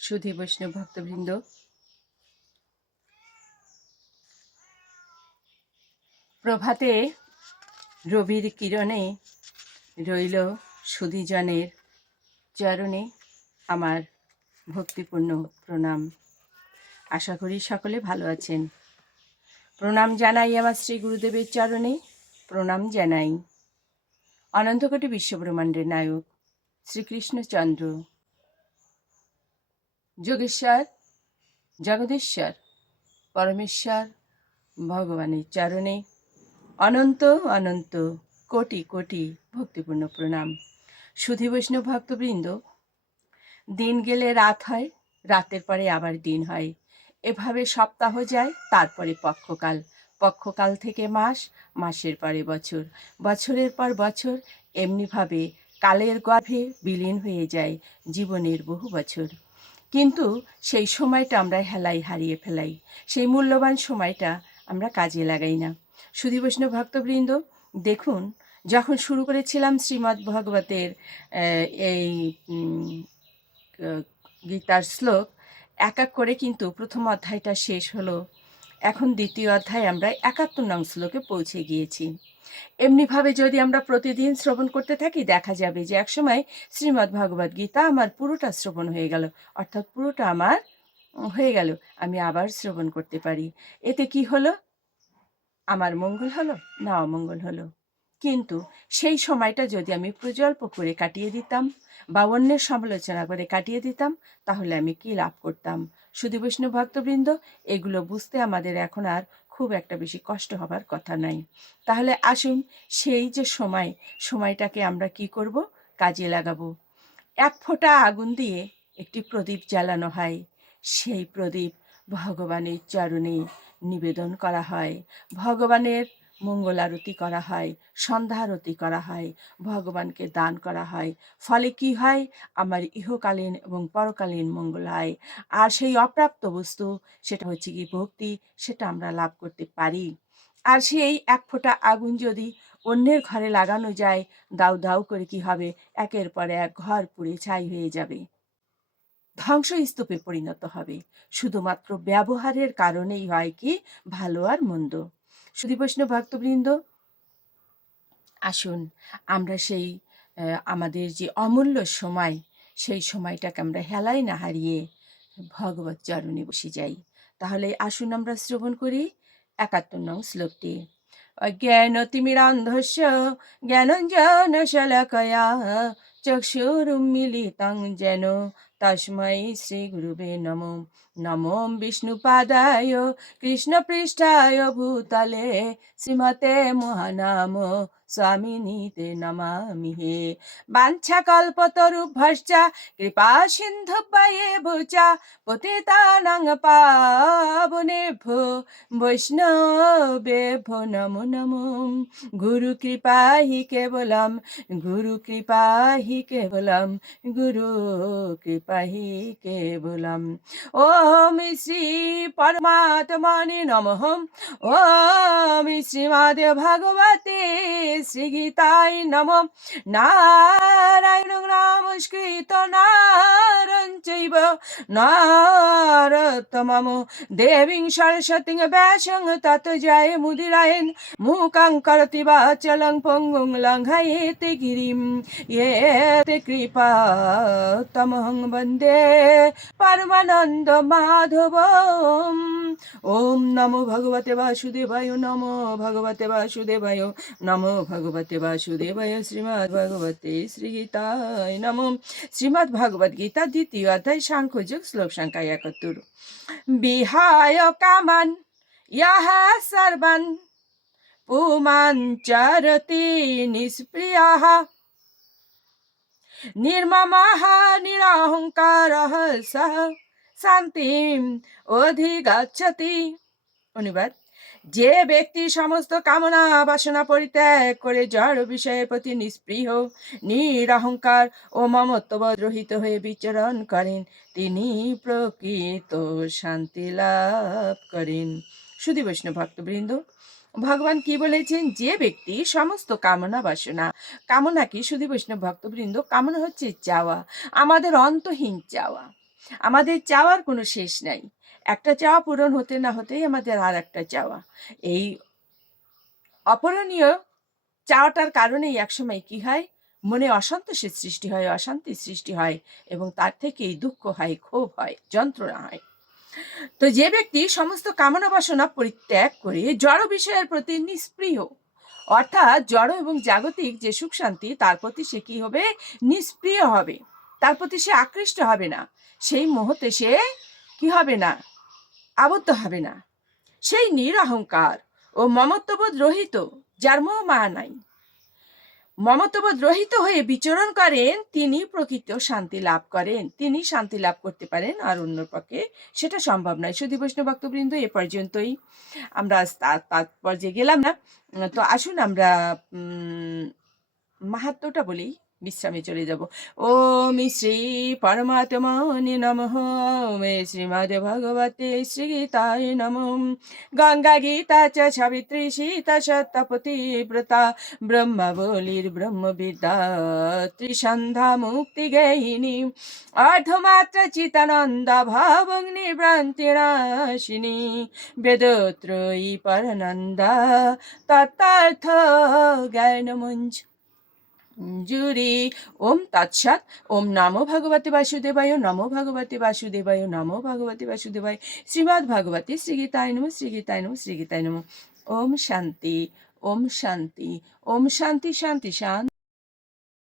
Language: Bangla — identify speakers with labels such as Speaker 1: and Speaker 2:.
Speaker 1: সুধী বৈষ্ণব ভক্তবৃন্দ। প্রভাতে রবির কিরণে রইল সুধীজনের চরণে আমার ভক্তিপূর্ণ প্রণাম। আশা করি সকলে ভালো আছেন। প্রণাম জানাই আমার শ্রী গুরুদেবের চরণে, প্রণাম জানাই। অনন্তকোটি বিশ্বব্রহ্মাণ্ডের নায়ক শ্রীকৃষ্ণচন্দ্র। যোগেশ্বর, জগদীশ্বর, পরমেশ্বর, ভগবানের চরণে অনন্ত অনন্ত, কোটি কোটি ভক্তিপূর্ণ প্রণাম। সুধী বৈষ্ণব ভক্তবৃন্দ, দিন গেলে রাত হয়, রাতের পরে আবার দিন হয়। এভাবে সপ্তাহ যায়, তারপরে পক্ষকাল। পক্ষকাল থেকে মাস, মাসের পরে বছর। বছরের পর বছর এমনিভাবে কালের গর্ভে বিলীন হয়ে যায় জীবনের বহু বছর। কিন্তু সেই সময়টা আমরা হেলাই হারিয়ে ফেলাই। সেই মূল্যবান সময়টা আমরা কাজে লাগাই না। সুধী বৈষ্ণব ভক্তবৃন্দ, দেখুন, যখন শুরু করেছিলাম শ্রীমদ্ ভগবতের এই গীতার শ্লোক, এক এক করে কিন্তু প্রথম অধ্যায়টা শেষ হলো। এখন দ্বিতীয় অধ্যায় আমরা একাত্তর নং শ্লোকে পৌঁছে গিয়েছি। এমনিভাবে যদি আমরা প্রতিদিন শ্রবণ করতে থাকি, দেখা যাবে যে একসময় শ্রীমদ্ ভগবদ গীতা আমার পুরোটা শ্রবণ হয়ে গেল, অর্থাৎ পুরোটা আমার হয়ে গেল, আমি আবার শ্রবণ করতে পারি। এতে কি হলো? আমার মঙ্গল হলো না অমঙ্গল হলো? কিন্তু সেই সময়টা যদি আমি প্রজল্প করে কাটিয়ে দিতাম বা অন্যের সমালোচনা করে কাটিয়ে দিতাম, তাহলে আমি কি লাভ করতাম? শুধু বৈষ্ণব ভক্তবৃন্দ, এগুলো বুঝতে আমাদের এখন আর খুব একটা বেশি কষ্ট হবার কথা নাই। তাহলে আসুন সেই যে সময়, সময়টাকে আমরা কি করব? কাজে লাগাবো। এক ফোঁটা আগুন দিয়ে একটি প্রদীপ জ্বালানো হয়। সেই প্রদীপ ভগবানের চরণে নিবেদন করা হয়। ভগবানের মঙ্গল আরতি করা হয়, সন্ধ্যা আরতি করা হয়, ভগবানকে দান করা হয়। ফলে কি হয়? আমার ইহকালীন এবং পরকালীন মঙ্গল হয়। আর সেই অপ্রাপ্ত বস্তু, সেটা হচ্ছে কি ভক্তি, সেটা আমরা লাভ করতে পারি। আর সেই এক ফোঁটা আগুন যদি অন্যের ঘরে লাগানো যায় দাউ দাউ করে কি হবে? একের পর এক ঘর পুড়ে ছাই হয়ে যাবে। ধ্বংসস্তূপে পরিণত হবে। শুধুমাত্র ব্যবহারের কারণেই হয় কি? ভালো আর মন্দ। বৈষ্ণব ভক্তবৃন্দ, আসুন আমরা সেই আমাদের যে অমূল্য সময়, সেই সময়টাকে আমরা হেলাই না হারিয়ে ভগবত চরণে বসে যাই। তাহলে আসুন আমরা শ্রবণ করি একাত্তর নং শ্লোকটি। অজ্ঞান তিমিরান্ধস্য জ্ঞানঞ্জন শলকয়া চক্ষুরুন্মিলিতং যেন তস্मै শ্রীগুরুবে নমো নমো বিষ্ণুপাদায় কৃষ্ণপৃষ্ঠায় ভূতলে, শ্রীমতে মহানাম স্বামিনীতে নমামি হে বাঞ্ছা কল্পতরুভ্যশ্চ কৃপা সিন্ধুভয়ে ভুচা পতিতানাং পাবনেভ্যো, বৈষ্ণবেভ্যো নমো নমো। গুরু কৃপা হি কেবলম, গুরু কৃপা হি কেবলম, গুরু কৃপা হি কেবলম। ওম শ্রী পরমাত্মনে নমঃ। ওম শ্রীমদ ভগবতে শ্রীগীতায় নম। নারায়ণ নমস্কৃত নারণ চৈব নারতমম দেবীং সরস্বতীং ব্যাসং তত জয় মুদিরায়ণ মূকাং করতি বাচলং পঙ্গুং লঙ্ঘয়েতে গিরিম। এতে কৃপা তমহং বন্দে পরমানন্দ মাধব ওম নমো ভগবতে বাসুদেবায় নমো ভগবতে বাসুদেবায় নমো ভগবতে বাসুদেবায় শ্রীমদ্ ভগবতে শ্রীগীতায় নমো শ্রীমদ্ ভগবদ গীতা দ্বিতীয় অধ্যায় সাংখ্যযোগ শ্লোক সংখ্যা একাত্তর বিহায় কামান ইয়াহ সর্বান পুমান চরতি নিষ্প্রিয়াः নির্মমাः নিরহংকারः সহ শান্তিম অধিগচ্ছতি অনুবাদ, যে ব্যক্তি সমস্ত কামনা বাসনা পরিত্যাগ করে জড় বিষয়ের প্রতি নিষ্পৃহ নিরহংকার ও মমত্ববোধ রহিত হয়ে বিচরণ করেন, তিনি প্রকৃত শান্তি লাভ করেন। সুধী বৈষ্ণব ভক্তবৃন্দ ভগবান কি বলেছেন? যে ব্যক্তি সমস্ত কামনা বাসনা, কামনা কি? সুধী বৈষ্ণব ভক্তবৃন্দ, কামনা হচ্ছে চাওয়া, আমাদের অন্তহীন চাওয়া। আমাদের চাওয়ার কোনো শেষ নাই। একটা চাওয়া পূরণ হতে না হতেই আমাদের আর একটা চাওয়া। এই অপূরণীয় চাওয়াটার কারণেই একসময় কি হয়? মনে অসন্তোষের সৃষ্টি হয়, অশান্তির সৃষ্টি হয় এবং তার থেকেই দুঃখ হয়, ক্ষোভ হয়, যন্ত্রণা হয়। তো যে ব্যক্তি সমস্ত কামনা বাসনা পরিত্যাগ করে জড় বিষয়ের প্রতি নিষ্প্রিয়, অর্থাৎ জড় এবং জাগতিক যে সুখ শান্তি, তার প্রতি সে কি হবে? নিষ্প্রিয় হবে। তার প্রতি সে আকৃষ্ট হবে না। সেই মুহূর্তে সে কি হবে না? আবদ্ধ হবে না। সেই নিরহংকার ও মমত্ববোধ রহিত, যার মোহ মায়া নাই। মমত্ববোধ রহিত হয়ে বিচরণ করেন, তিনি প্রকৃত শান্তি লাভ করেন। তিনি শান্তি লাভ করতে পারেন আর অন্যর পক্ষে সেটা সম্ভব নয়। সুধী বৈষ্ণব ভক্তবৃন্দ, এ পর্যন্তই। আমরা তাৎপর্যে গেলাম না। তো আসুন আমরা মাহাত্মটা বলি। বিশ্রামে চলে যাব। ওম শ্রী পরমাত্মনে নমঃ। ওম শ্রীমদ ভগবতে শ্রীগীতায় নমঃ। গঙ্গা গীতা চ সাবিত্রী সীতা সত্যপতি ব্রতা। ব্রহ্মবলির ব্রহ্মবিদ্যা ত্রিসন্ধা মুক্তি গেহিনী অর্ধমাত্র চিতানন্দ ভাবগ্নি ভ্রান্তিনাশিনী বেদত্রয়ী পরনন্দা তত্তার্থ জ্ঞানমঞ্চ জুরি ওম তৎসৎ। ওম নমো ভগবতী বাসুদেবায় নমো ভগবতে বাসুদেবায় নমো ভগবতী বাসুদেবায় শ্রীমদ্ ভগবতী শ্রীগীতায় নম শ্রীগীতায় নম শ্রীগীতায় নম। ওম শান্তি। ওম শান্তি। ওম শান্তি শান্তি শান্তি।